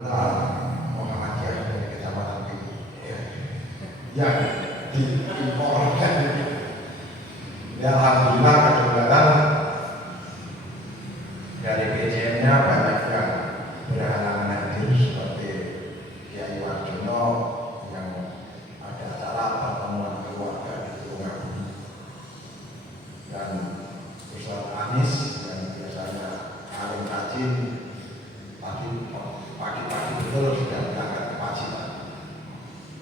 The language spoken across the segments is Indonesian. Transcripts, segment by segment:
Muhammadiyah dari Kecamatan Pidi yang diimporkan. Ya, alhamdulillah kebetulan dari PJM-nya banyak yang berhalangan hadir seperti Kiai Warjono yang ada acara pertemuan keluarga di rumah dan Ustaz Anis yang biasanya paling rajin tadi pagi-pagi betul sudah berangkat ke Pacitan.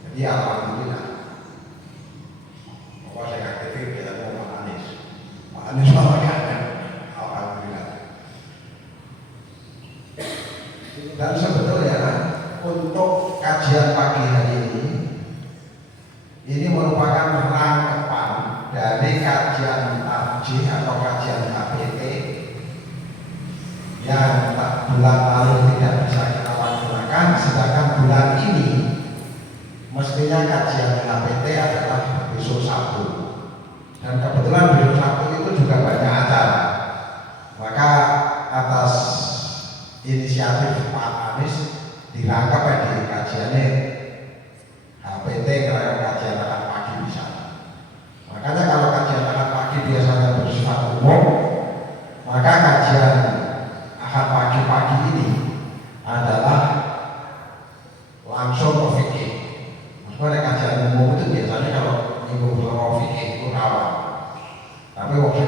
Jadi alhamdulillah. Pokoknya saya aktif biasanya Pak Anies. Pak Anies melakukannya. Alhamdulillah. Dan sebetulnya untuk kajian pagi hari ini merupakan rangkaian dari kajian tarjih atau kajian KPT yang bulan lalu tidak bisa kita laksanakan, sedangkan bulan ini mestinya kajian KPT adalah besok Sabtu, dan kebetulan besok Sabtu itu juga banyak acara. Maka atas inisiatif Pak Anies dirangkap di kajiannya HPT karena kajian akan pagi bisa. Makanya kalau kajian akan pagi biasanya bersifat umum, maka kajian akan pagi-pagi ini adalah langsung ke fikih. Maksudnya kajian umum itu biasanya kalau minggu pertama fikih itu rawan, tapi waktu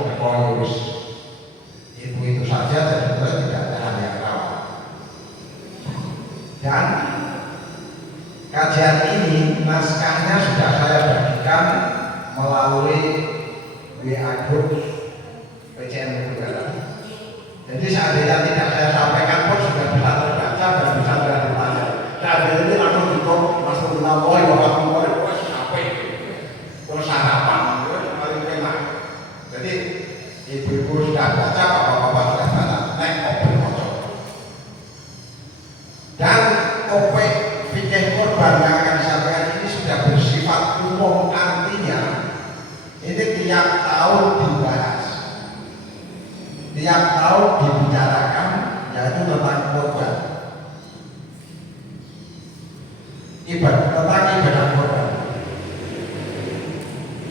itu itu saja dan tidak ada hal yang rawan. Dan kajian ini naskahnya sudah saya bagikan melalui WA group PCN Negara. Jadi seandainya tidak saya sampaikan pun sudah bisa terbaca dan bisa ditanya. Seandainya ini langsung dikok langsung dilampaui bahwa keluar sampai terus sarapan paling enak. Jadi ibu-ibu sudah baca, bapak-bapak sudah baca, naik kopi kocok. Dan kopi fikih korban yang akan disampaikan ini sudah bersifat umum, artinya ini tiap tahun dibahas, tiap tahun dibicarakan, yaitu tentang korban, tentang ibadah korban.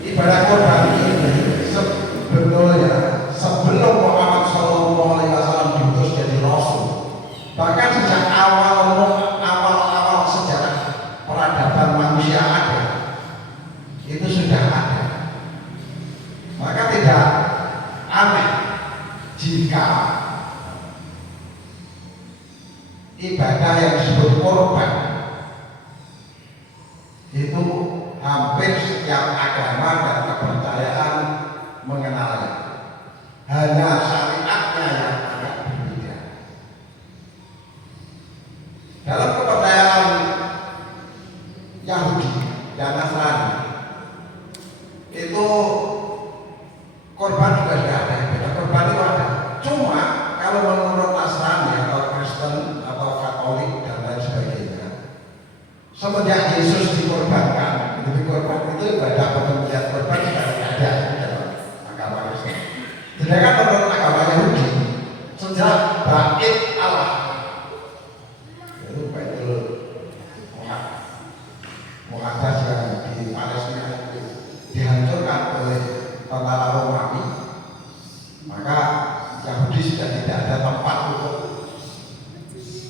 Ibadah korban ini sebetulnya sebelum Muhammad SAW diutus jadi Rasul, bahkan sejak awal sejarah peradaban manusia ada, itu sudah ada. Maka tidak aneh jika ibadah yang disebut korban itu hampir setiap agama dan kepercayaan mengenalnya, hanya syariatnya yang agak berbeda. Dalam kepercayaan Yahudi dan Nasrani itu korban juga sudah ada, ibadah korban itu ada. Cuma kalau menurut Nasrani atau Kristen atau Katolik dan lain sebagainya, semenjak Yesus dikorbankan, korban itu ibadah penyembelihan korban sudah tidak ada dalam agama Kristen. Sedangkan menurut agama Yahudi, sejak Bait Allah, yaitu Baitul Muqaddas yang di Palestina itu dihancurkan oleh tentara Romawi, maka Yahudi sudah tidak ada tempat untuk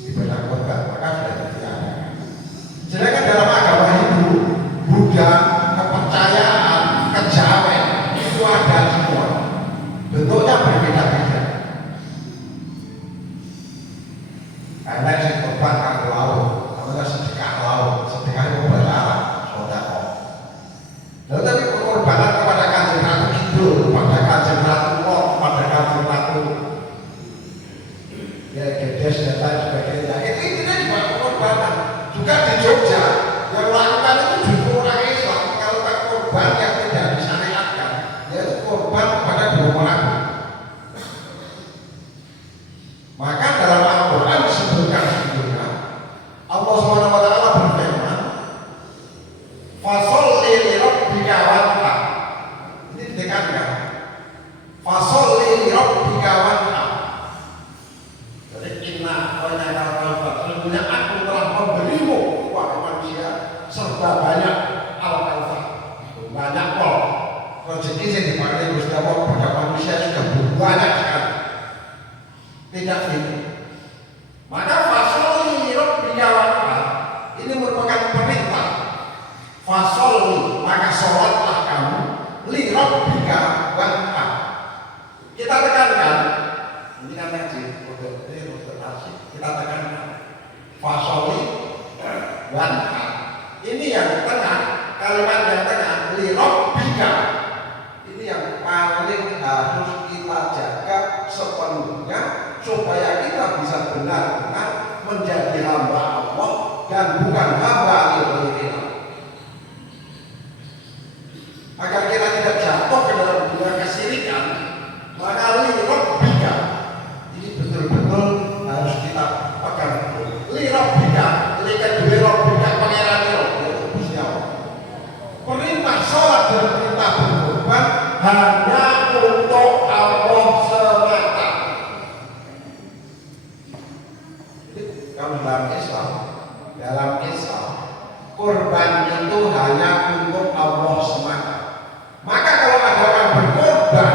ibadah korban, maka sudah tidak ada. Sedangkan dalam agama Hindu, Buddha, kepercayaan, kejawen itu ada semua, bentuknya berbeda-beda. Karena si korban kan laut, namanya sedekah laut, sedekah itu bahasa Arab, sodako. Lalu tapi pengorbanan kepada Kanjeng Ratu Kidul, kepada Kanjeng Ratu Lok, kepada Kanjeng Ratu ya Gedes dan lain sebagainya, itu intinya juga pengorbanan. Juga di Jogja yang melakukan itu justru orang Islam. Kalau korban yang tidak disyariatkan, yaitu korban kepada dua orang. Maka dalam Al-Quran disebutkan sebelumnya Allah SWT berfirman, "Fasholli li rabbika wanhar." Ini ditekankan, "Fasholli li rabbika wanhar." Jadi inna wa inna ilaihi raji'un. Sesungguhnya aku memberimu wahai manusia serba banyak al-alfa, banyak kok rezeki yang dipakai Gusti Allah pada manusia sudah banyak sekali, tidak gitu. Maka fasoli rabbika wanhar ini merupakan perintah. Fasoli, maka sholatlah kamu li rabbika wanhar. Kita tekankan ini kan ngaji kita tekankan fasoli wanhar. Ini yang tengah, kalimat yang tengah li rabbika. Ini yang paling harus kita jaga sepenuhnya supaya kita bisa benar-benar menjadi hamba Allah dan bukan hamba Allah. Agar kita tidak jatuh ke dalam dunia kesyirikan, maka li rabbika ini betul-betul harus kita pegang. Li rabbika, li kedua rabbika pangeran Gusti Allah. Perintah sholat dan perintah berkorban hanya untuk Allah semata. Kalau dalam Islam, kurban itu hanya untuk Allah semata. Maka kalau ada orang berkorban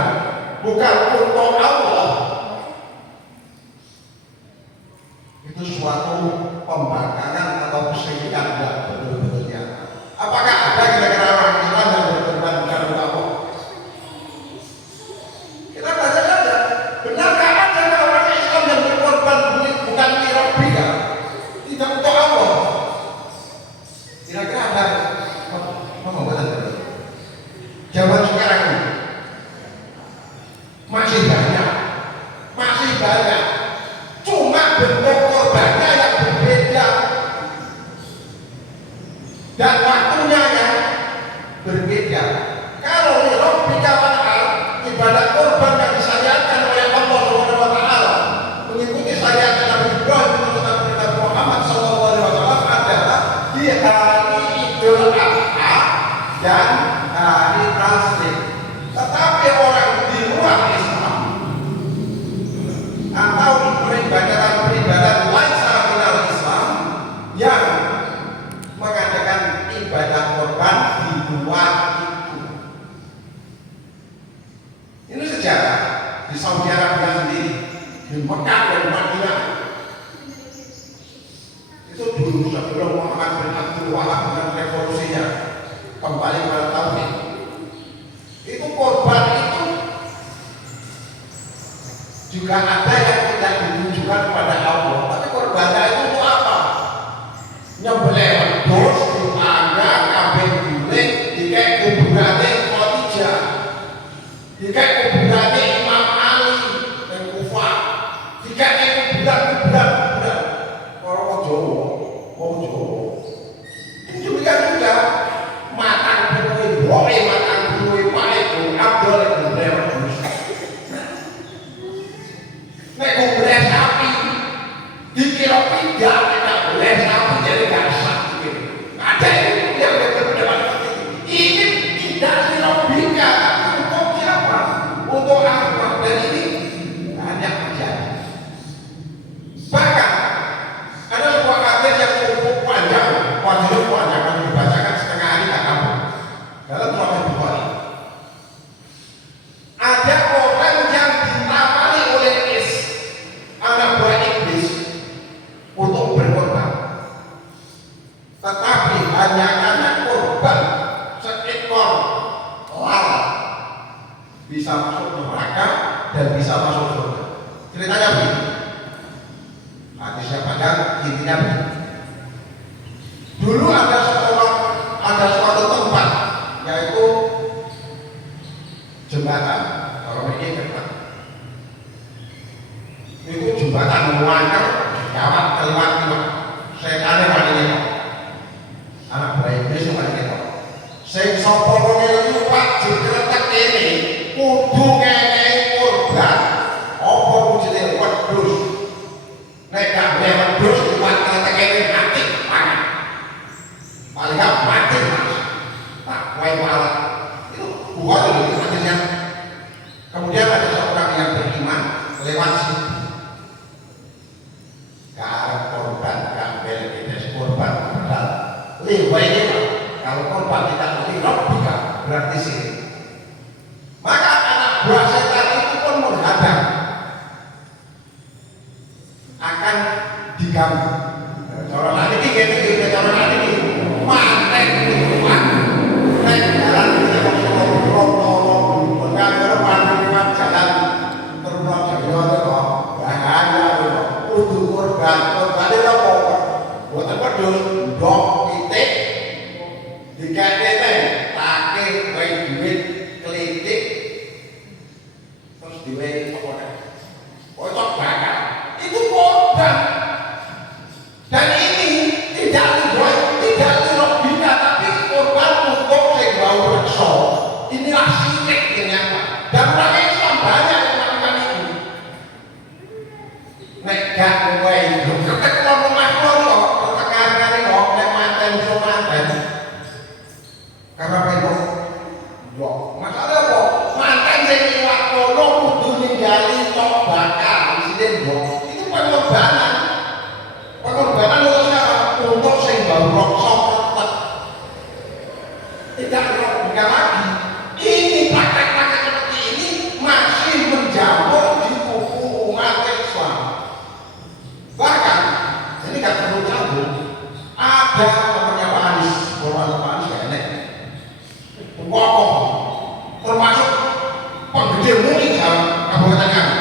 bukan untuk Allah, itu suatu pembangkangan atau kesyirikan yang betul-betul nyata. Apakah ada kira-kira orang Islam yang berkorban bukan untuk Allah? Kita tanya saja, benarkah ada orang Islam yang berkorban bukan li rabbika, tidak untuk Allah? Kira-kira ada? Zaman sekarang ini masih banyak, cuma bentuk korbannya yang berbeda dan waktunya yang berbeda. Kalau li rabbika wanhar, ibadah korban yang disyariatkan oleh Allah Subhanahu wa taala mengikuti syariat Nabi Ibrahim dan Nabi Muhammad sallallahu alaihi wasallam adalah di hari Idul Adha dan hari Tasrik. Tetapi orang di luar Islam atau beribadah lain secara minal Islam yang mengadakan ibadah korban di luar itu. Ini sejarah di Saudi Arabia sendiri, di Mekah dan Madinah. Itu dulu sebelum Muhammad bin Abdul Wahab dengan revolusinya kembali pada tauhid. Itu korban itu juga ada yang tidak ditujukan kepada Allah, tapi korbannya itu untuk apa? Nyembelih wedhus, dipanggang, kambing guling, dikek kuburane Khadijah, dikek kuburane Imam Ali dan Kufah, dikek kuburan orang Jawa, wong Jawa. Itu juga matang kuwi boe, matang kuwi pae Abdul Ibrahim. Nek kuburan sapi dikira tidak boleh sapi jadi gak sah gitu. Ada yang berpendapat seperti ini tidak li rabbika, untuk siapa? Untuk Allah. Dan ini banyak terjadi. Bahkan ada sebuah hadis yang cukup panjang, kalau dibacakan setengah hari tak kabur. Dalam Sahih Bukhari ada orang yang ditawari oleh anak buah iblis untuk berkorban, tetapi hanya karena korban seekor lalat bisa masuk neraka dan bisa masuk surga. Ceritanya begini, hadisnya panjang, intinya begini. Dulu ada suatu tempat, yaitu jembatan. Kalau ini tempat itu jembatan melanggar jawab kalimat. Saya ada maninya anak baik ini semuanya. Saya sopor liwat jembatan ini kudu ngene korban. Apa wujudnya wedhus? Nek gak boleh wedhus liwat kretek ini mati pangan. Paling gak mati mas. Tak mulai malah itu bukan itu hadisnya. Kemudian ada seorang yang beriman lewat situ. dewa ini kalau korban tidak lirobika berarti sirik. Maka anak buah setan itu pun menghadang akan diganggu. Orang nanti gini, orang nanti gini, mantek di rumah, naik jalan kita ngomong, berkata pandangan jalan terulang jalan itu, bahaya itu, untuk korban itu apa? Buat apa dulu? Dok titik, dikasih takih, baik duit, kelitik, terus diwai apa dah? Kocok bakar, itu korban. Dan ini tidak lirobika tapi korban untuk yang bau rekso. Inilah sirik yang nyata. Dan orang Islam banyak yang melakukan itu. Nek gak kowe ketek rumah kok, tengah-tengah kok nek manten iso manten. Karena pedok. Yo, masalah kok manten sing liwat kono kudu ninggali tok bakar isine ndok. Itu pengorbanan. Pengorbanan untuk siapa? Untuk sing bau rokok tetap tidak lirobika lagi. Ini praktek-praktek seperti ini masih menjamur di kubu umat Islam. Bahkan ini gak perlu cabut. Ada namanya Pak Anies, Pak Anies gak enak. Pokok termasuk penggede mui Kabupaten kami.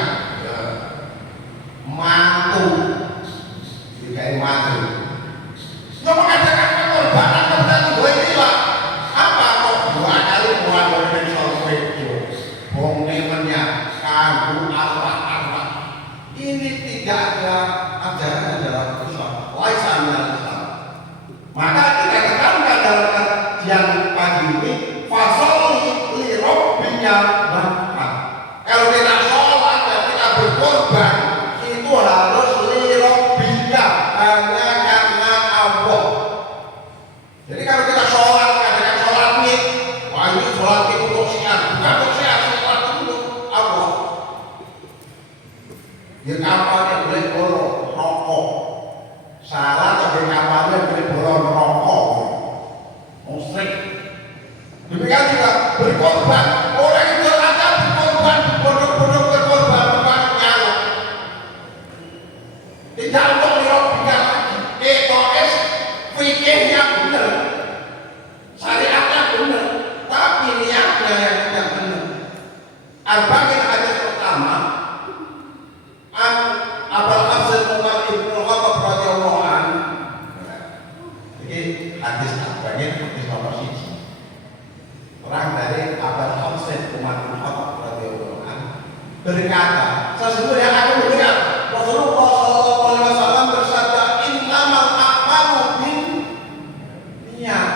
Mantu kayak mati. Yang mengatakan pengorbanan kepada dua inilah apa kok 2 kali buat dari soal itu. Bongemennya kamu Allah. Ini tidak ada ajaran dalam Islam. Laisa minal Islam. Maka kita katakan dalam kajian pagi ini fasoli lirobbika wanhar. Kalau kita sholat dan kita berkorban itu harus lirobbika hanya karena Allah. Jadi kalau kita sholat, katakan sholat nih, wah ini sholat itu untuk siar, bukan untuk siar, sholat itu untuk Allah. Ya kapalnya boleh bolong rokok, salah tapi kapalnya boleh bolong rokok, musrik. Demikian juga berkorban, orang itu ada berkorban, bodoh-bodoh berkorban, bukan nyala. Tidak untuk lirobika lagi. EOS fikihnya benar, syariatnya benar, tapi niatnya yang tidak benar. Al-Baqir hadis pertama, Abul Hasan Umar ibn Khattab radhiyallahu anhu. Jadi hadis Al-Baqir hadis nomor 1. Orang dari Abul Hasan Umar ibn Khattab radhiyallahu anhu berkata, sesungguhnya aku mendengar Rasulullah sallallahu alaihi wasallam bersabda, innamal a'malu bin niat.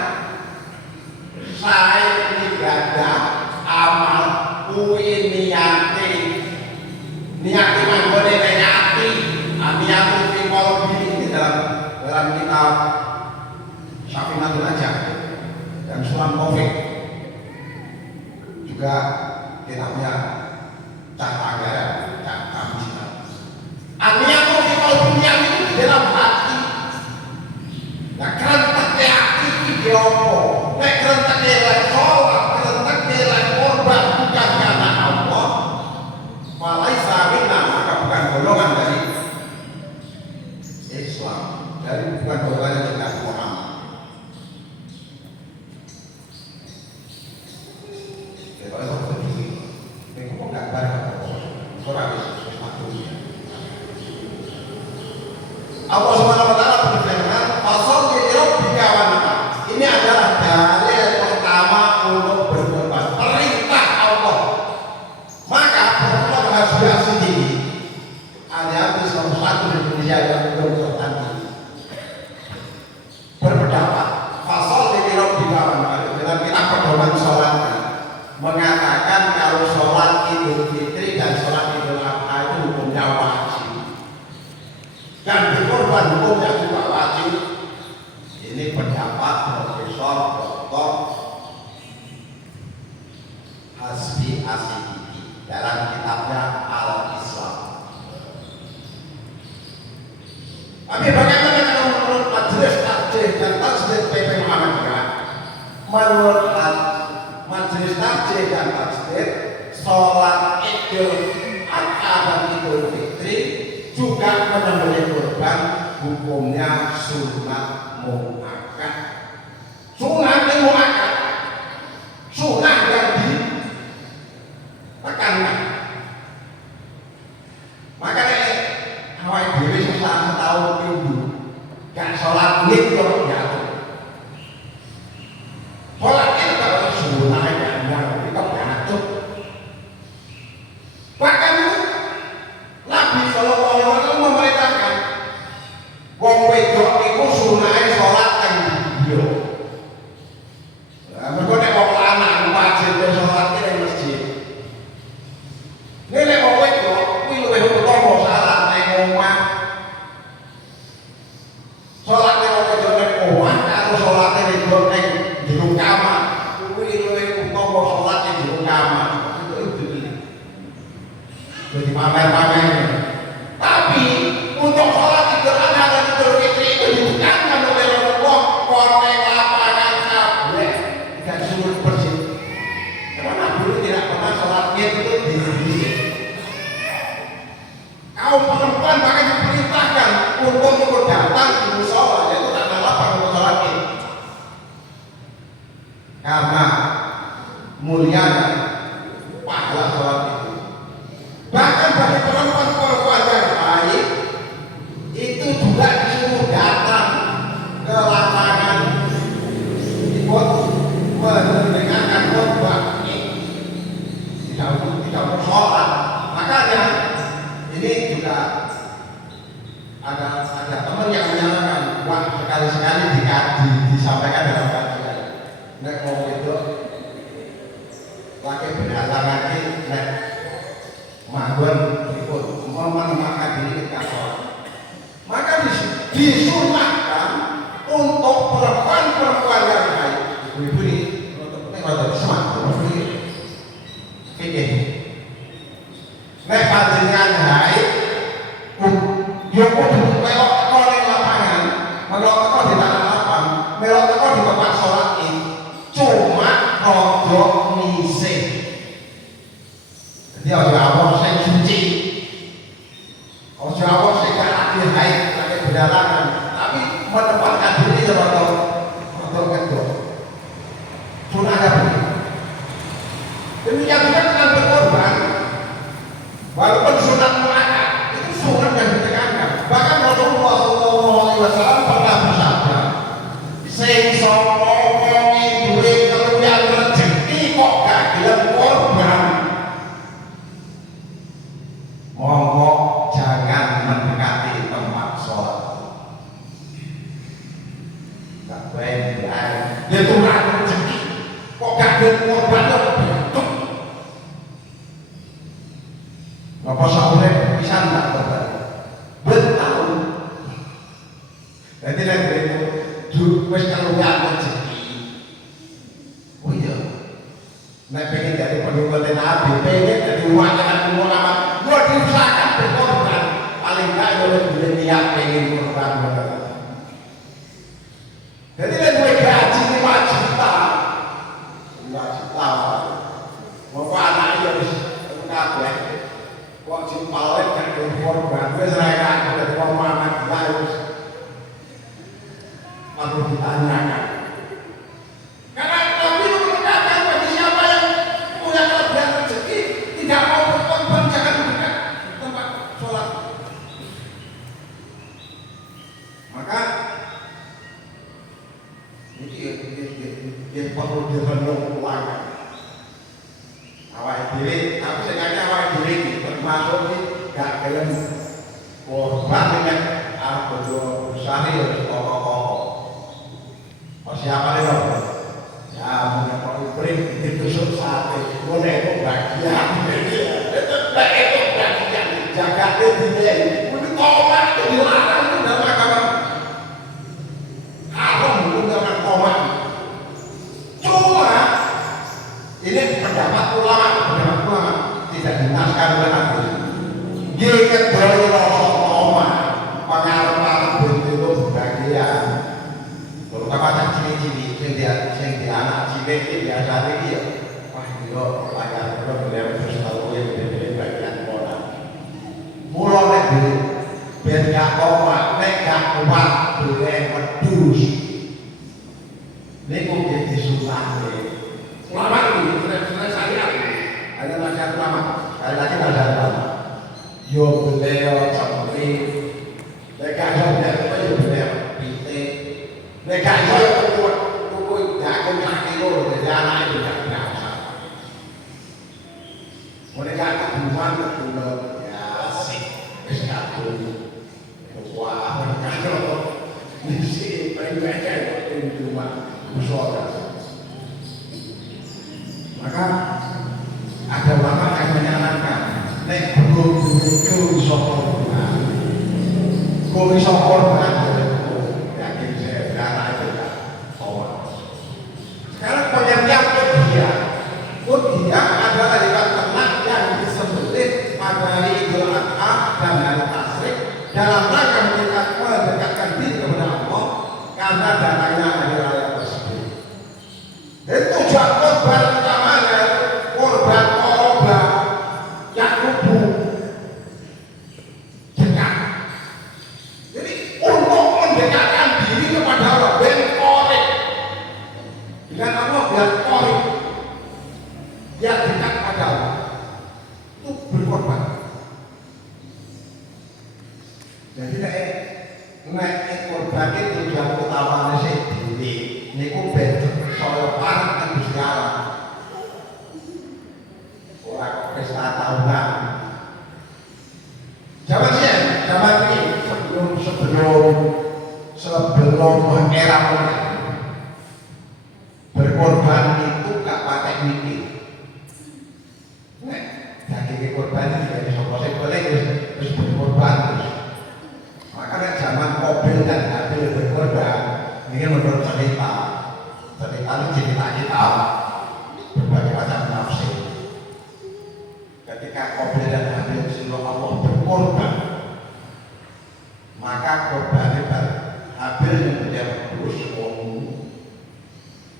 Saya ibadah amal kuwi niate. Niate manggone niati. Niatu fi qalbi ini dalam kitab Syafinatul Ajab dan Sunan Taufik. Juga kitabnya Cak Anggaran, Cak Kamisinan. Niatu fi qalbi niat itu di dalam hati. Nah, kerentek hati iki opo? Nek kerentek elek sholat, kerentek elek korban bukan karena Allah, falaisa minna, maka bukan golongan dari Islam, dari bukan golongan Nabi Muhammad. Kalau seperti ini, mereka kok nggak bareng orang Islam. Allah Subhanahu Wa Taala berfirman, "Fasholli lirabbika wanhar." Ini adalah dalil pertama untuk berkorban, perintah Allah. Maka perintah harus sendiri. Ada habis nomor 1 di Indonesia yang belum tertanding. menurut Majelis Takjid dan Tasbih, sholat Idul Adha dan Idul Fitri juga menyembelih kurban hukumnya sunat muakkad. Sunat muakkad, sunat yang ditekankan. Makanya awal diri susah setahun minggu gak sholat id kok ya. Sholat id kalau sunat ya kita batuk. Bahkan Nabi Sallallahu Alaihi Wasallam memerintahkan wong wedok iku sunai sholat yang video. Nah, mereka nek wong lanang wajib sholat di masjid. Nek wong wedok kuwi luwih utama salat nang omah. Sholat nang wedok nang omah karo sholat nang wedok nang jero kamar. Kuwi luwih utama sholat nang jero kamar. Jadi pamer-pamer. Tapi untuk sholat Idul Adha dan Idul Fitri itu ditekankan oleh Rasulullah koneng lapangan kabeh tidak disuruh bersih. Karena dulu tidak pernah sholat Id itu di kaum perempuan bahkan diperintahkan untuk ikut datang di mushola, yaitu tanah lapang untuk sholat Id. Karena mulianya pahala sholat itu. Bahkan bagi perempuan-perempuan yang baik itu juga disuruh datang ke lapangan ikut mendengarkan khotbah, tidak bersolat. Makanya ini juga ada teman yang menyatakan, wah sekali-sekali disampaikan dalam kajian. Nek mau itu pakai berdasar lagi, nek manggon ikut menemukan diri kita sholat. Maka disunahkan untuk perempuan-perempuan yang baik. Ibu-ibu ini untuk semangat fikih. Nek panjenengan haid, yo kudu melok teko ning lapangan, melok teko di tanah lapang, melok teko di tempat sholat ini. Cuma rada ngisih. Jadi aja Allah sing suci, aja Allah sing gak lagi haid, lagi berdalangan, tapi menempatkan diri untuk kedua. Sunah ada begitu. Demikian juga dengan berkorban, walaupun sunat muakkad itu sunat yang ditekankan. Bahkan Rasulullah SAW pernah bersabda, sing sapa wong duwe keluwihan rezeki kok gak gelem korban, monggo jangan mendekati tempat sholat. Gak baik dia turun rezeki kok gak gelem korban kok betul. Napa sampe pisan tak korban? Betul. Jadi nek itu wis keluwihan rezeki. Oh iya. Nek pengen jadi pengikut Nabi, pengen jadi wajah ulama, gua diusahakan berkorban. Paling nggak boleh boleh niat pengen korban. Jadi nek gue gaji 5 juta, mau anak ya wis kabeh. Kok simpalen gak korban, wis ra aku dari mana dia wis perlu ditanyakan. Karena Nabi mengatakan bagi siapa yang punya kelebihan rezeki tidak mau berkorban jangan mendekat tempat sholat. Maka ini perlu direnung ulang. Awal diri, tapi sengaja awal diri termasuk ini gak gelem korban dengan bodoh besar ya pokok-pokok. Siapa nih dong? Ya mungkin kalau ibrin ditusuk sate, boleh itu bagian, itu bagian jaga dirinya. Mungkin tomat itu dilarang itu dalam agama. Haram itu dalam tomat. Cuma ini pendapat ulama tidak dinaskan oleh Nabi. Dia kedoi rasa tomat, pengarap-arap itu bagian. Terutama ciri-ciri yang dia anak ini biasa ini ya. Wah yo layar kula beliau terus tahu ya beliau bagian bola. Mula nek ben gak koma, nek gak kuat beliau wedhus. Niku nggih disunahke. Ulama iki bener-bener syariat. Ada nasihat ulama. Sekali lagi nasihat ulama. Yo beliau seperti nek gak iso yo beliau pitik. Nek gak iso yo tuku daging kaki loro dadi anake yo gak biasa. Mulai gak kebunuhan kebunuhan ya sih. Wis kabeh. Wah, kalau mesti pengen di rumah musola. Maka ada ulama yang menyarankan nek guru sokor, guru sokor yakin saya berada juga kawan. Sekarang pengertian dia adalah hewan ternak yang disembelih pada hari Idul Adha dan hari Tasyrik dalam rangka mendekatkan diri kepada Allah karena datangnya hari raya tersebut. Dan tujuan korban utamanya korban korban yang kubu dekat. Jadi untuk mendekatkan diri kepada Allah ben korek dengan Allah ben korek yang dekat pada Allah itu berkorban. Jadi nek korban itu tujuan utamanya sih diri niku ben saya parang Gusti Allah. Ora kok pesta tahunan. Zaman ini sebelum era modern berkorban itu gak pakai mikir. Nek daging korban itu dari sopose boleh terus berkorban terus. Maka zaman mobil dan Habil berkorban ini menurut cerita itu cerita kita berbagai macam nafsir. Ketika mobil dan Habil silo Allah berkorban, maka korban itu Habil yang menjadi terus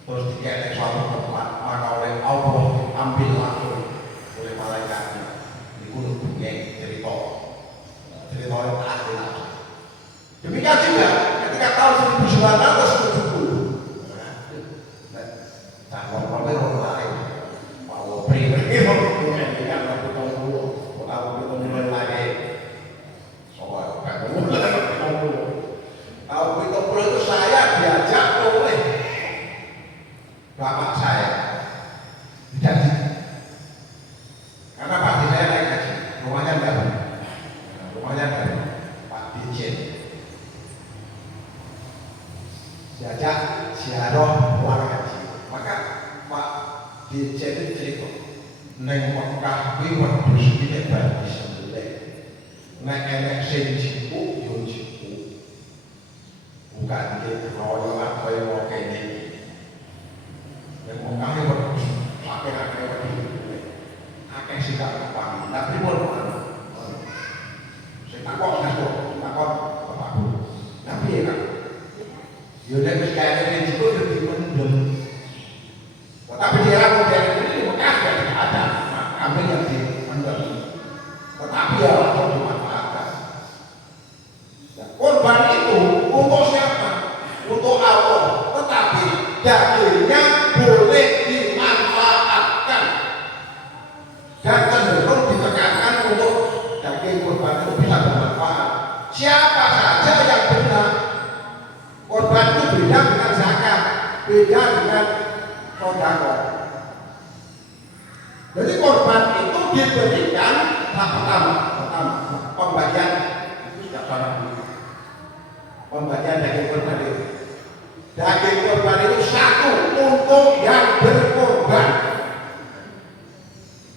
terus dikasih suatu tempat, maka oleh Allah ambil langsung oleh malaikatnya. Ini kudu punya cerita yang ahli langsung. Demikian juga ketika tahun 1970 tahun orang lain bahwa pribadi menghentikan waktu tahun dulu kalau kita mulai lagi soal tahun itu saya diajak oleh bapak saya jadi karena Pak saya naik haji rumahnya dari Pak Dirjen diajak ziarah pulang haji. Maka Pak Dirjen itu cerita neng Mekah kuwi wedhus iki bar disembelih. Nek enek sing jiku yo jiku. Bukan iki kaya kaya wong kene. Neng Mekah iki wedhus sampe akeh wedhus. Akeh sing gak kepang. Lah pripun? Sing takok bapakku. Lah piye Kak? Yo nek wis kaya ngene jiku yo dipendem. Tetapi di era modern ini Mekah tidak ada kambing yang dipendem. Tetapi ya langsung dimanfaatkan. Dan korban itu untuk siapa? Untuk Allah. Tetapi dagingnya boleh dimanfaatkan dan cenderung ditekankan untuk daging korban itu bisa bermanfaat. Siapa saja yang benar? Korban itu beda dengan zakat, beda dengan sedekah. Jadi korban itu diberikan pertama pembagian pembagian daging korban itu. Daging korban itu satu untuk yang berkorban.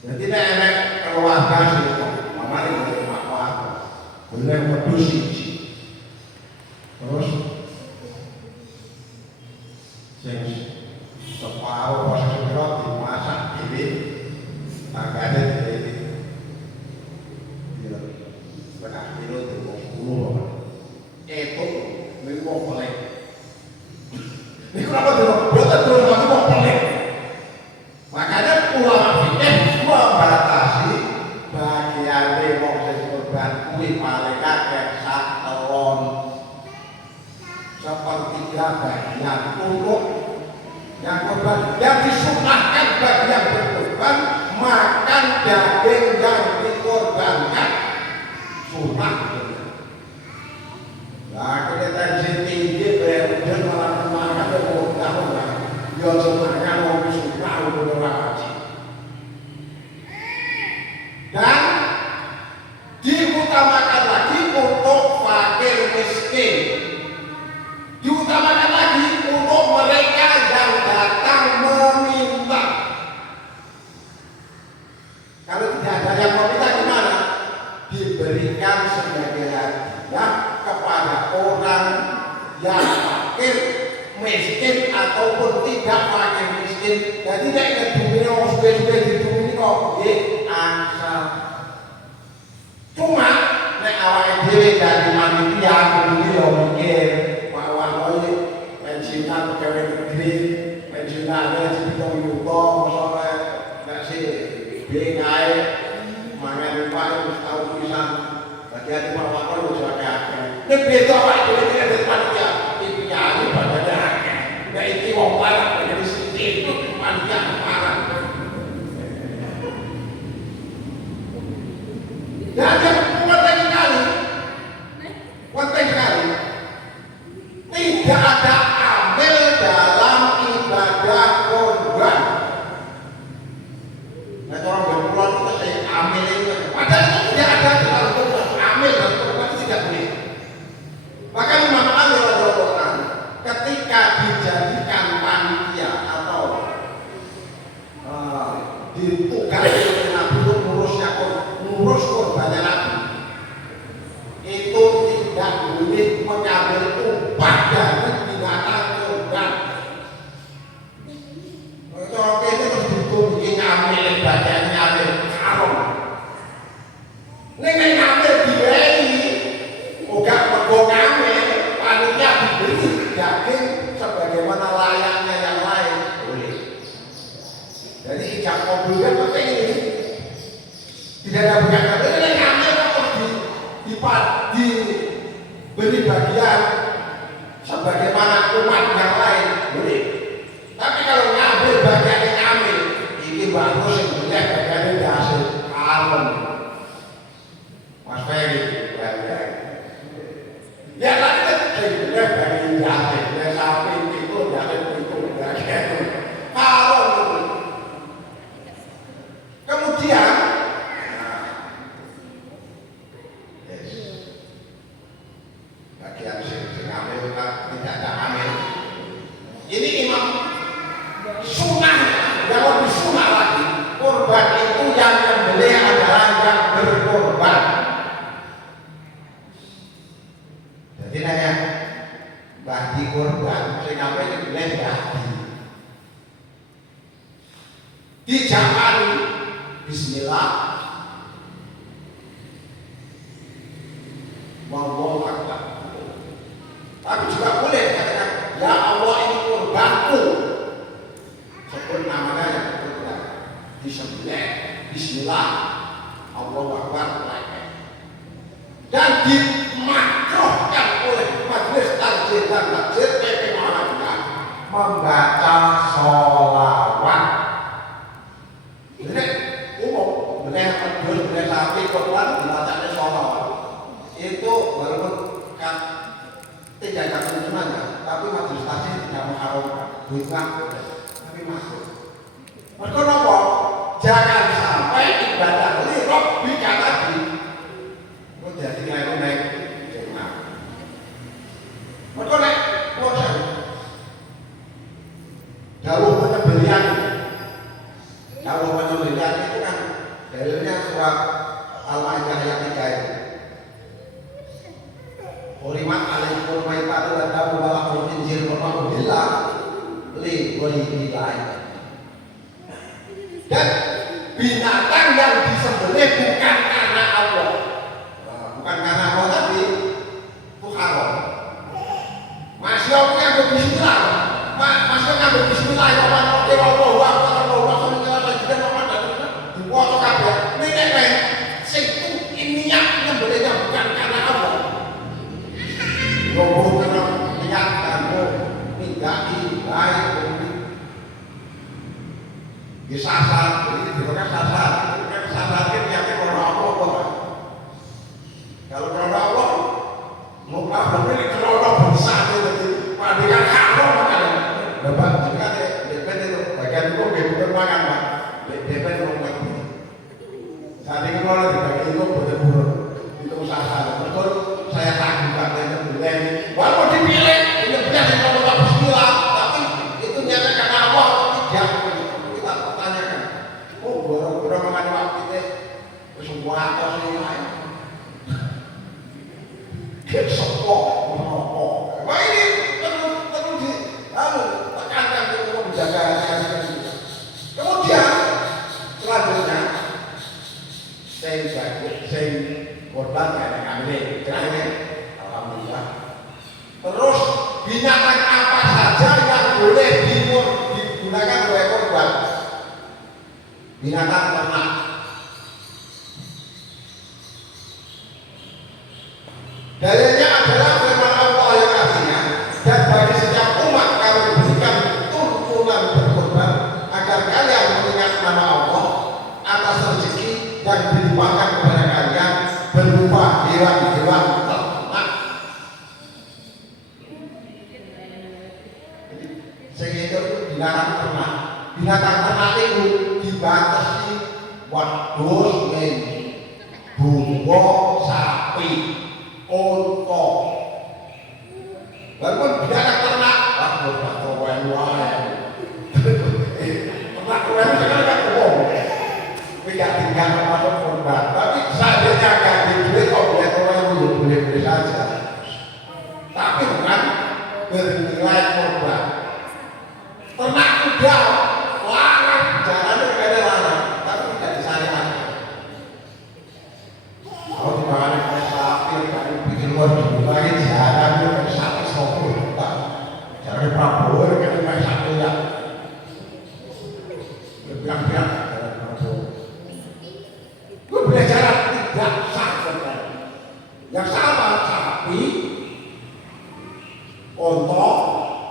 Jadi nenek keluarga sih, mama ini maaf, boleh wedhus siji. Terus separuh proses itu dimasak dhewe tanggane dhewe setengah kilo itu 10 itu niku wong pelik niku apa dulu boten dulu niku wong pelik sepertiga bagian untuk yang korban, yang disunahkan bagi yang berkorban makan daging yang dikorbankan sunah. Nah, kita tensi tinggi dan malah makan dan ya semuanya mau sunah untuk wajib. Dan diutamakan lagi untuk fakir miskin, diutamakan lagi untuk mereka yang datang meminta. Kalau tidak ada yang meminta gimana? Diberikan sebagai hadiah kepada orang yang fakir miskin ataupun tidak fakir miskin. Jadi tidak ingat bumi orang sudah di bumi kok asal. Cuma nek awake dhewe dari panitia kuwi yo mikir bahwa kowe pensiunan pegawai negeri, pensiunane dipitung yuta masalah nek si BKI mangan Pak wis tau pisan bagian bahwa kowe wis akeh. Nek beda awake dhewe dari panitia iki ya badane akeh. Nek iki wong parah jadi sithik panitia parah. Dan yang penting sekali, tidak ada amil dalam ibadah korban. Nah, orang berpulang itu saya amil itu, padahal itu tidak ada dalam korban. Amil dalam korban itu tidak boleh. Maka Imam Ali radhiyallahu anhu ketika dijadikan panitia atau ditugasi oleh Nabi untuk ngurus korbannya Nabi, itu tidak boleh mengambil upah dari binatang korban. Kalau itu terus ditunjukin ngambil bagian ngambil haram. Ini ngambil dibayar, enggak perlu ngambil, panitia diberi daging sebagaimana layaknya yang lain boleh. Jadi ijab kabul kan penting ini. Tidak ada benar ini ngambil terus diberi bagian sebagaimana umat yang lain boleh. Tapi kalau ngambil bagian yang ngambil ini bagus yang boleh bagian yang hasil haram. Mas Ferry ya tadi kan boleh bagian yang hasil yang sapi itu hasil itu bagian haram. Kemudian bagian amil tidak ada amil. Ini imam sunnah yang lebih sunnah lagi. Korban itu yang membeli adalah yang berkorban. Jadi nanya bagi korban, sehingga ini boleh bagi. Dijamani Bismillah. Wallahu akbar. Tapi juga boleh dikatakan, ya Allah ini korbanku. Sebut namanya yang korban. Disembelih, Bismillah, Allahu akbar. Dan dimakruhkan oleh Majelis Takjid dan Takjid PP Muhammadiyah membaca sholawat. Jadi umum, benar pedul, benar sapi korban dibaca sholawat. Itu walaupun tidak ada keuntungannya, tapi majelis takjid tidak mengharamkan duit ngaku, tapi masuk. Mereka nopo, jangan sampai ibadah lirob bicara tadi. Mereka jadi naik jenah. Mereka naik proses. Jauh penyembelian itu kan dalilnya surat Al-Maidah ayat 3 itu. Urimat alaikum maitatu wa damu wa lahmul khinzir wa ma uhilla li ghairi lain. Dan binatang yang disembelih bukan karena Allah, bukan karena Allah tadi, itu haram. Masih orang yang berbismillah, masih yang berbismillah, ya Allah, Allahu Akbar, Allahu Akbar, diwaca kabeh. Nek sing niat nyembelihnya bukan karena Allah. Ngomong karena niat tidak baik disasar, jadi diberikan sasar, kan sasarnya niatnya kalau apa? Kalau kalau apa, mau apa ini kalau bisa jadi pandikan kalau makanya, dapat juga DP itu bagian itu bukan makan pak, DP itu lagi. Saat ini kalau dibagi itu betul-betul itu sasar, betul saya tanggung katanya bulan, walaupun dipilih, ini benar di kalau bismillah, tapi itu nyata karena Allah tidak. Orang makan waktu itu semua atau lain kesokok merokok. Wah ini perlu di tekankan untuk menjaga hati-hati. Kemudian selanjutnya saya korban karena kami terakhir alhamdulillah. Terus binatang apa saja yang boleh digunakan oleh korban? Binatang ternak. Dalilnya adalah firman Allah yang artinya, dan bagi setiap umat kami berikan tuntunan berkorban agar kalian mengingat nama Allah atas rezeki yang dilimpahkan kepada kalian berupa hewan-hewan ternak. Sehingga itu binatang ternak. Binatang ternak itu dibatasi wedhus, bungo, sapi, unta. Lalu binatang ternak, ternak kewen wae. Ternak kewen sekarang kan umum. Tidak tinggal termasuk korban. Tapi seandainya akan dijual kok dia kewen boleh-boleh saja. Tapi bukan bernilai korban. Ternak kuda larang, jangan ada larang, tapi tidak disyariatkan. Kalau dimakan oleh sapi, kalau bikin luar lagi jarang itu sapi sopur, jangan Prabowo kan main sapi ya, bilang-bilang jangan Prabowo. Gue belajar tidak sah kan? Yang sama sapi, unta,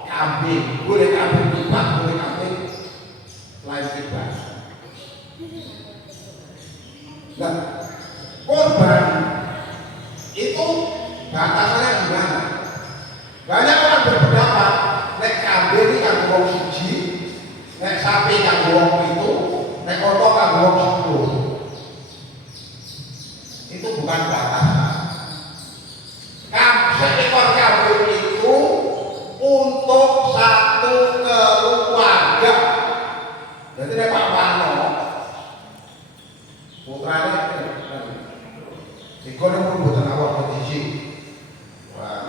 kambing, boleh kambing juga, boleh kambing lain bebas. Nah, korban itu batasannya gimana? Banyak orang berpendapat, nek kambing ini kan wong siji, nek sapi kan wong itu, nek unta kan wong 10. Itu bukan batasan. Seekor kambing itu untuk satu keluarga. Jadi ada Pak Warno, putranya ikon pun bukan awak petisi.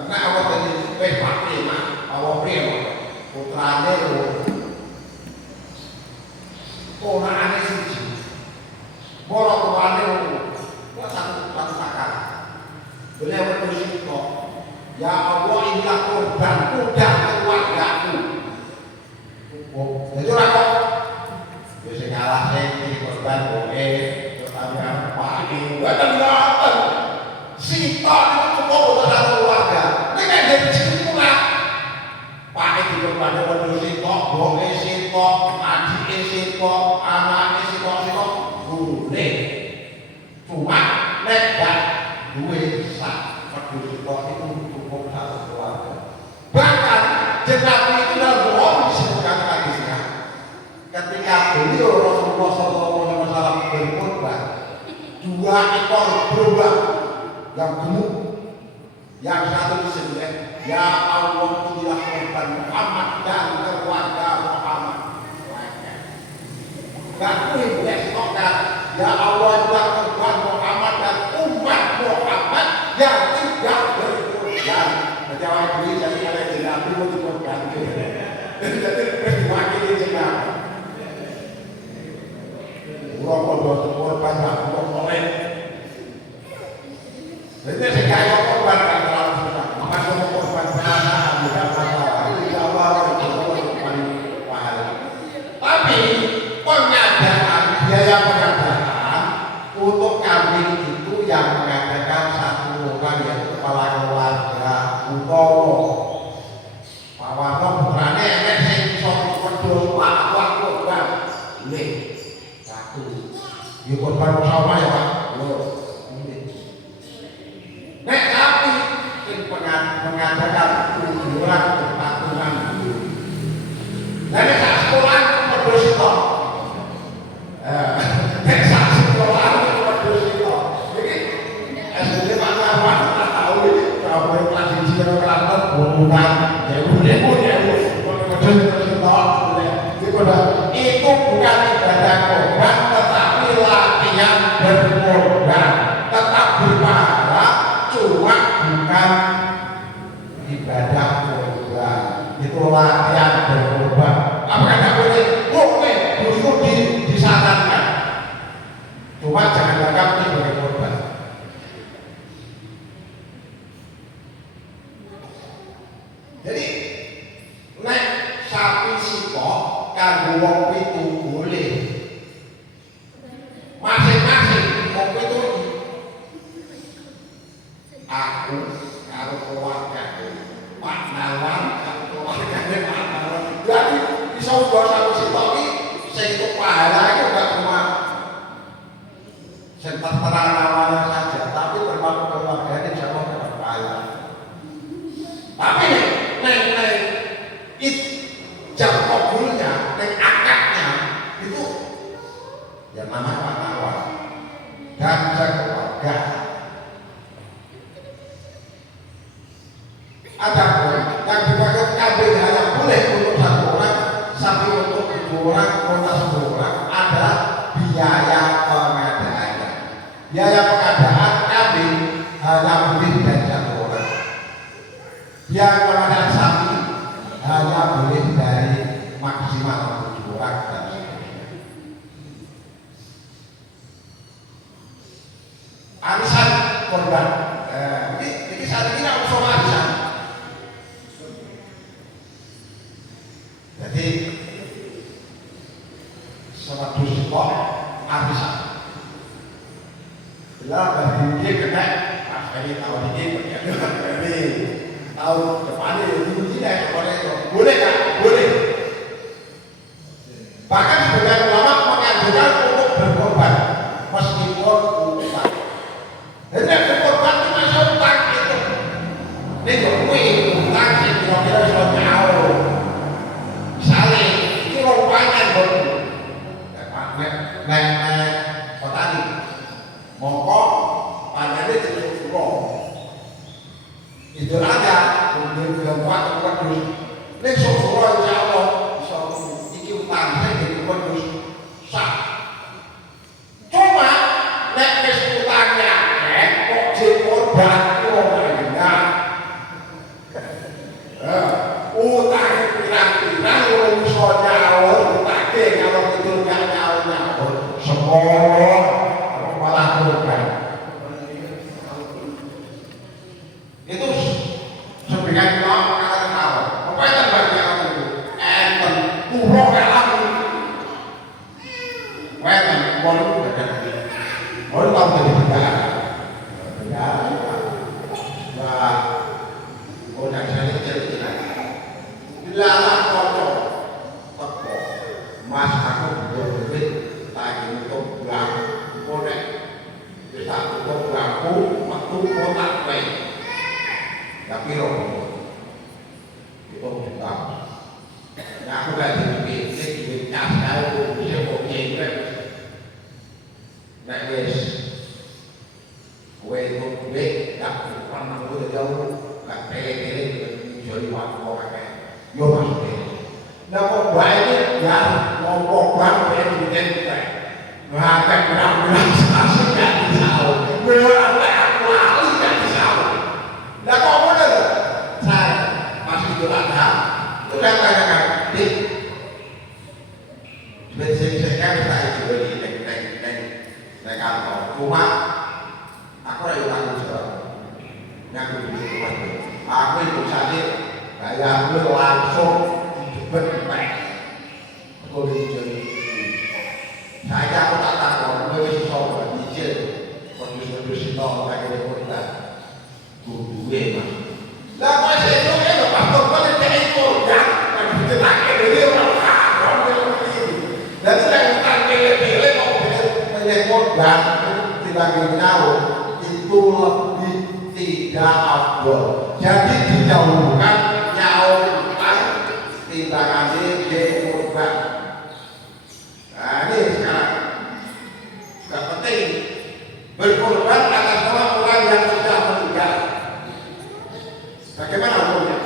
Nah awak tadi Pak Prima, awak Prima, putranya itu ponakannya siji. Borok tuannya itu buat satu pakar. Beliau berdoa kok. Ya Allah inilah korbanku dan keluargaku. Jadi orang kok bisa ngalah saya korban boleh, tetapi apa ini? Bukan ngapa? Sitok itu cukup untuk satu keluarga. Ini kan dari sini pula. Pakai di korban itu sitok, boleh sitok, adik sitok, anak sitok, boleh. Cuma lebar duit sak peduli sitok itu. Bahkan jenazah itu dalam Bukhari disebutkan hadisnya ketika beliau Rasulullah SAW berkhutbah 2 ekor domba yang gemuk, yang satu disebutkan ya Allah inilah korban Muhammad dan keluarga Muhammad. Gak boleh stokkan ya Allah inilah korban Muhammad dan umat Muhammad yang tidak berkorban. Jawab diri jadi kalau tidak perlu dikorban. Jadi diwakili jenah. Urang kalau korban tak perlu oleh. Jadi segala korban tak terlalu susah. Maka semua korban mana tidak masalah. Insya Allah itu paling mahal. Tapi pengadaan biaya pengadaan untuk kambing itu yang mengadakan satu orang yaitu kepala keluarga Utomo. Pak Warno putranya boleh satu. Ya korban sama ya Pak. Nek sapi yang mengadakan kuburan patungan dulu. Nek sak sekolah padha sito. Nek sak sekolah padha sito. Iki SD Pak Lawan tak tahu kalau kelas 1 karo kelas 4 bukan itu bukan ibadah korban tetapi latihan berkorban, tetap berpahala cuma bukan ibadah korban, itu latihan berkorban. Apakah tidak boleh? Boleh, justru disarankan, cuma jangan anggap ini sebagai korban. Jadi nek sapi sipok kanggo wong pitu boleh. Masing-masing wong pitu aku karo keluargaku, Pak Nawan karo keluargane Pak Nawan. Jadi bisa uga sapi sipok iki sing itu pahala itu enggak cuma sing tertera namanya saja, tapi termasuk keluargane sama dapat pahala. Tapi jam kabulnya, akadnya itu yang namanya Pak Nawan dan keluarga. Ada pun yang dipakai kabel hanya boleh untuk satu orang, sampai untuk 2 orang, kota 10 orang ada biaya pengadaannya. Biaya pengadaan kabel hanya boleh dari 1 orang. Biaya pengadaan sapi hanya boleh dari maksimal 7 orang dan seterusnya. Arisan korban, ini saat ini aku sama arisan. Jadi 100 kok arisan. Bila bagi dia kena, ini tahun ini ini tahun depannya itu tidak boleh kan? Boleh. Bahkan sebagian ulama menganjurkan untuk berkorban meskipun utang. Jadi berkorban itu masih utang itu. Ini gue utang sih kira-kira bisa jauh. Misalnya ini rupanya baru. Nek petani mongko panennya jadi suruh. Itu ada kemudian gampang terus. Nek suruh insya Allah bisa iki utang saya jadi terus sah. Cuma nek wis utangnya kok jadi korban itu enggak. Utang pirang-pirang orang bisa nyaur utangnya kalau itu enggak nyaur semua malah korban. Itu sebagian ulama mengatakan tahu apa yang terjadi itu enten kurang dalam wetan walu ada walu tahu jadi benda wah udah jadi cerita dilarang kocok teko mas aku duit tak untuk pulang kode bisa untuk pulangku waktu kotak lain tapi roh itu juga nah aku lagi mikir cas tahu bisa oke nah guys gue itu gue tak pernah gue jauh gak tele jadi waktu orang kayak yo masuk nah kok baik ya ngomong banget bikin kita nggak berang-berang asik gak bisa berang-berang gak bisa nah kok bener saya masih itu ada itu kan tanyakan di saya saya juga di kantor cuma aku lagi tanggung jawab ngaku di rumah aku itu saja kayak aku langsung berpeng aku jadi saya aku tak tahu gue bisa korban dibagi nyawa itu lebih tidak afdol. Jadi dijauhkan nyawa utang timbangannya dia korban. Nah ini sekarang gak penting berkorban atas nama orang yang sudah meninggal. Bagaimana hukumnya?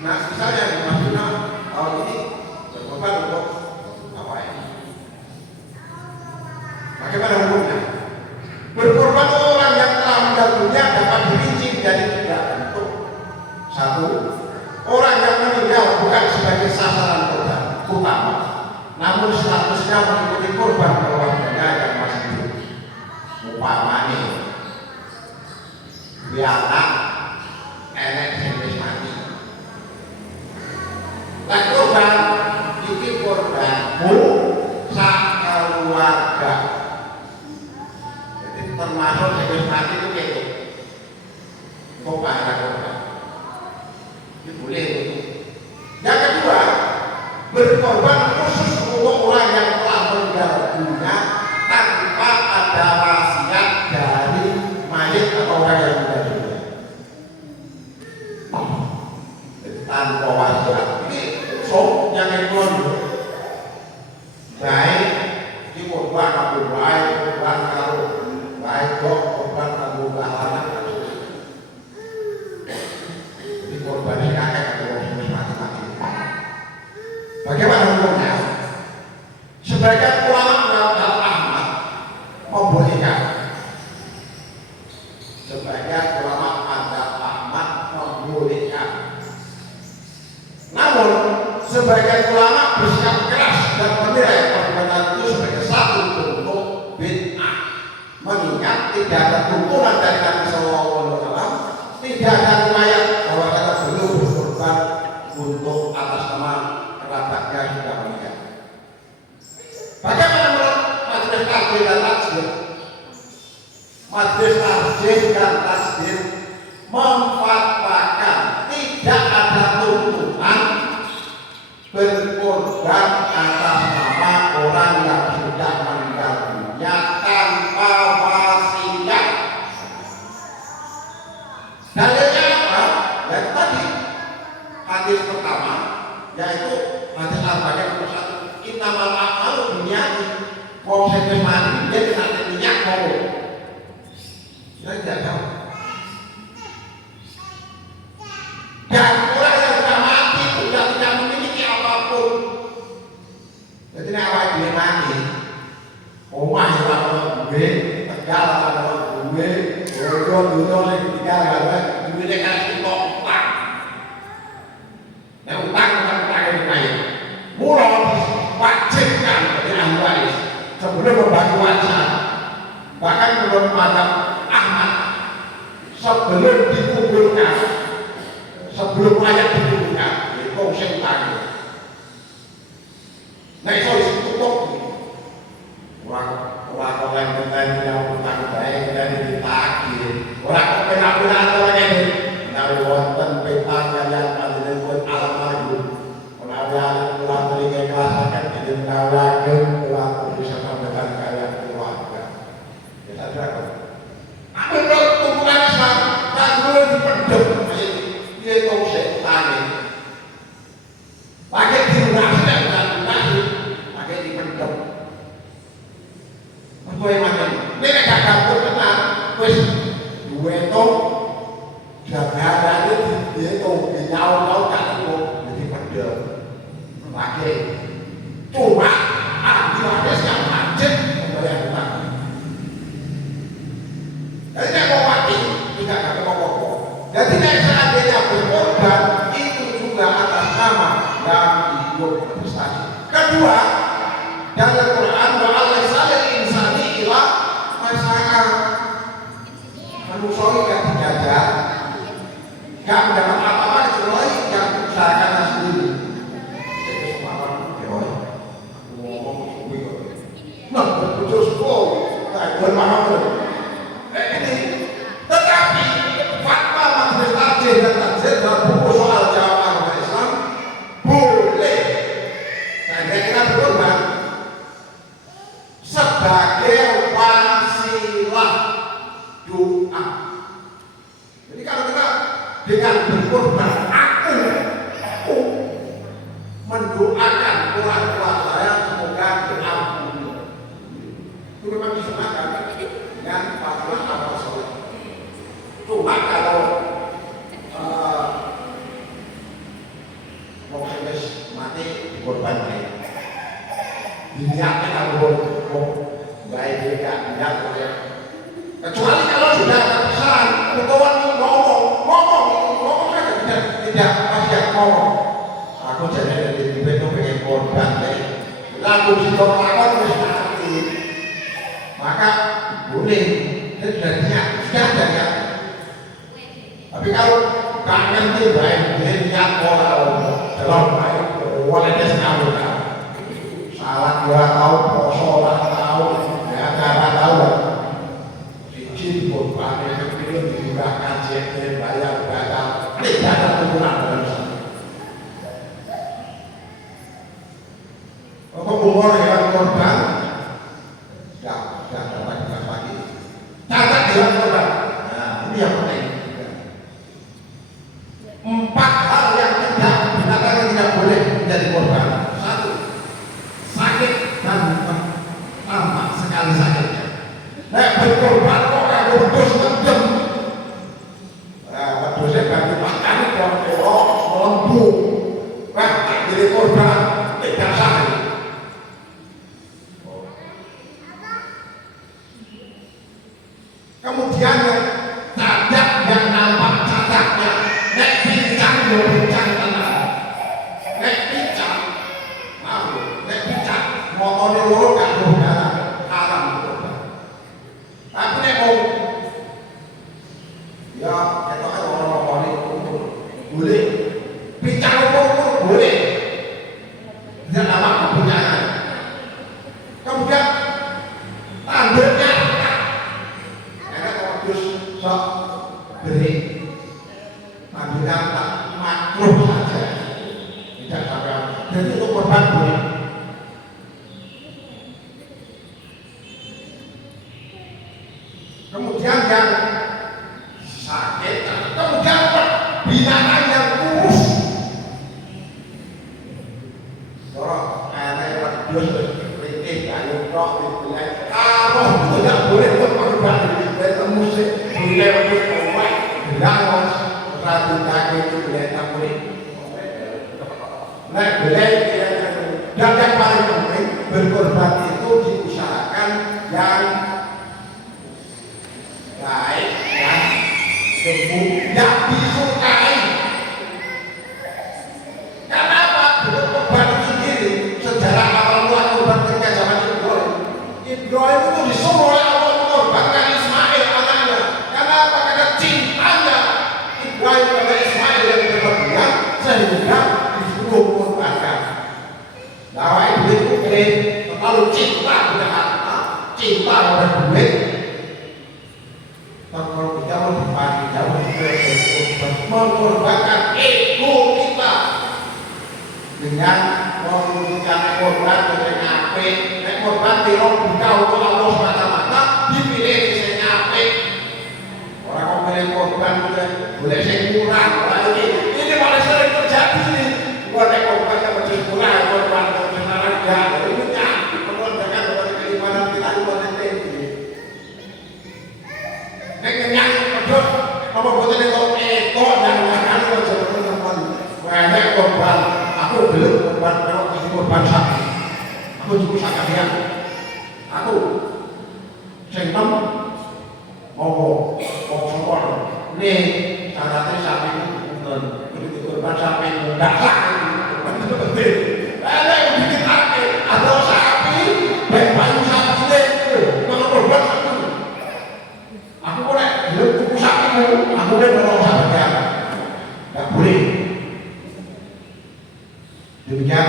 Nah misalnya Mas Duna tahun ini berkorban untuk apa ya? Bagaimana hukumnya? Berkorban orang yang telah meninggal dunia dapat dirinci dari tiga bentuk. Satu, orang yang meninggal bukan sebagai sasaran korban utama, namun statusnya mengikuti korban keluarganya yang masih hidup. Umpamanya, dia anak, nenek sendiri mati. Lah korban, ini korbanmu sak keluarga. Jadi termasuk sendiri mati itu gitu. Kok bahaya korban? Ini boleh. Yang kedua, berkorban khusus untuk orang yang telah meninggal dunia tanpa ada wasiat dari mayit atau orang yang meninggal dunia. Tanpa wasiat ini yang ekon baik di korban aku baik korban karo baik kok korban aku bahagia. Jadi korban ini kakek aku mati-mati. Bagaimana hukumnya? Sebagian ulama Al Ahmad membolehkan. Sebagian ulama Al Ahmad membolehkan. Namun sebagian ulama bersikap keras dan menilai perbuatan itu sebagai satu bentuk bid'ah. Mengingat tidak ada tuntunan dari Nabi Sallallahu Alaihi Wasallam, tidak ada riwayat bahwa kita belum berkorban untuk atas nama kerabatnya sudah meninggal. Bagaimana menurut majelis takdir dan tasdir? Majelis takdir dan tasdir memfatwakan tidak ada tuntunan berkorban atas nama orang yang sudah meninggal dunia tanpa wasiat. Dalilnya apa? Yang tadi hadis pertama, yaitu hadis al-Baqarah nomor 1, innamal a'malu binniyati. Wong sing wis mati dia kena minyak mau. Saya tidak tahu. Dan orang yang sudah mati sudah tidak memiliki apapun. Jadi nek awake dhewe mati, omah ya ora duwe, tegal ora duwe, ora duwe sing tinggal gawe duwite kan kok utang. Nek utang kan utang yang lain. Mula diwajibkan bagi ahli waris sebelum membagi warisan. Bahkan menurut mazhab Ahmad, sebelum dikuburkan, sebelum mayat dikuburkan, itu sing utang. Nek iso ditutup, orang oleh konten yang utang baik dan ditagih. Orang kok penak-penak to ngene. Menawi wonten petang kalian panjenengan alam maju. Menawi alam kula mriki kelasaken dinawakaken kula bisa sampaikan kalian keluarga. Ya saudara. Amun tumpukan Islam tak perlu dipendem. Piye to sik tani. Pakai dirunasi dan dirunasi, pakai dipendem. Apa yang mana? Ini gak gabung tenang, wis duwe to jagadane dia to nyau-nyau gak cukup jadi pendem. Pakai cuma ahli waris yang wajib membayar hutang. Jadi nek mau mati tidak ada apa-apa. Jadi nek seandainya berkorban itu juga atas nama yang hidup berprestasi. Kedua, dalam Quran doa salil insani ila masyarakat manusia gak dijajar, gak mendapat apa-apa kecuali yang usahakannya sendiri. Jadi semua orang ngomong nah betul sekali, tak paham ini. Tetapi fatwa majelis takdir dan tasdir dalam buku soal jawab agama Islam boleh. Saya kira berkorban mati dikorbankan. Diniatkan aku baik tidak niat. Kecuali kalau sudah terpesan, kebetulan ngomong saja tidak pasti ngomong. Aku jadi di itu pengen korban lagu si lakon harus mati, maka boleh dan sudah ada ya. Tapi kalau gak ngerti baik dia niat orang dalam baik walanya sekali salah 2 tahun poso 8 tahun ya cara tahu izin korban yang kecil digunakan cek bayar batal tidak ada turunan dalam sana. Umur yang korban ya dapat lagi catat dia korban. Nah ini yang penting 4 hal yang tidak binatang yang tidak boleh menjadi korban. 1 sakit dan tampak sekali sakitnya. Nah berkorban kok aku wedhus mendem. Nah wedhusnya ganti makan kok melembung. Wah jadi korban tidak sakit. Kemudian yang cacat yang nampak cacatnya, nek pincang yo pincang tenan. Nek pincang, nek pincang motone loro gak dolan haram. Tapi nek mau ya ketok ono-ono boleh. Pincang ukur boleh. Tidak nampak kepincangan. Kemudian tanduknya sok beri ambilkan tak makruh saja tidak sampai jadi untuk korban boleh. Kemudian yang sakit kemudian binatang yang kurus dorong kayak wedhus ringkih kayu tok dibelai karo tidak boleh untuk korban dari musik boleh untuk korban bilang ratu kaki itu boleh tak boleh. Nah boleh dan yang paling penting berkorban itu diusahakan yang baik dan lembut yang disukai. Karena apa? Berkorban itu sendiri sejarah awal mula korban ketika zaman Ibrahim itu disuruh oleh Allah mengorbankan Ismail anaknya. Karena apa? Karena cintanya Ibrahim pada Ismail yang berlebihan sehingga disuruh mengorbankan. Nah itu terlalu cinta pada harta, cinta pada duit. Kalau kita lebih pagi jauh mengorbankan ego kita dengan mewujudkan korban dengan apik. Korban dirong buka untuk Allah semata-mata dipilih di apik. Orang memilih korban boleh saya kurang. Ini paling sering terjadi nih. Buat korban yang berjus kurang, korban yang berjenaran gak ini mengorbankan kepada keimanan kita buat tinggi. Nek kenyang pedot apa boten itu dan makan aja teman-teman. Banyak korban. Aku belum korban kalau korban sapi. Aku juga sangat dia. Aku sentem mau sopor. Nih syaratnya sapi bukan begitu korban sapi nggak sah. Itu penting. Ada yang bikin sakit. Ada sapi, baik bayu sapi itu kalau korban sapi. Aku boleh belum kuku sapi aku boleh kalau sapi dia. Nggak boleh. Demikian.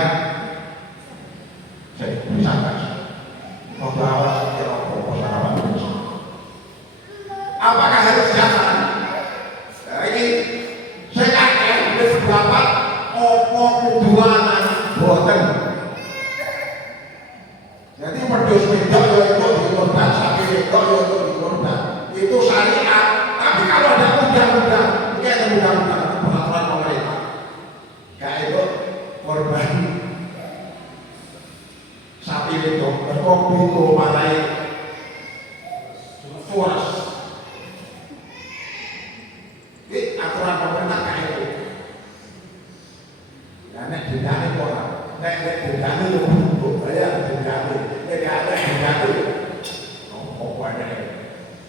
Saya misalkan membawa sekitar sarapan apakah harus jalan? Nah, ini saya yakin ada beberapa kuduan boten. Jadi pedus wedok itu dikorban, sapi wedok itu dikorban. Itu syariat. Tapi kalau ada undang-undang, ini ada undang-undang peraturan pemerintah. Gak itu korban sapi itu berkopi itu malai suas. Ini aturan pemerintah kayak itu. Ya nek dendane kok nek dendane yo untuk bayar dendane. Nek ada dendane opo wae.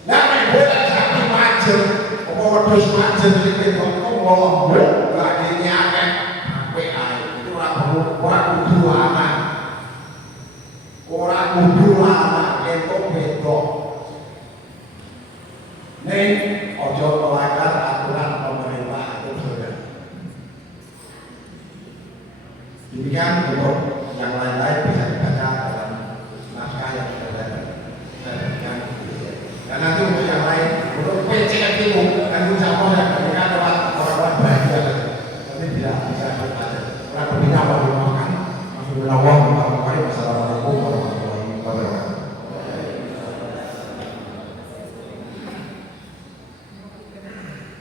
Lah nek bola sapi macet, opo wedhus macet iki kok ngomong lagi nyakek apik ae. Itu ora kudu aman. Ora kudu aman entuk bedok. Ning ojo melanggar aturan pemerintah itu saja. Demikian untuk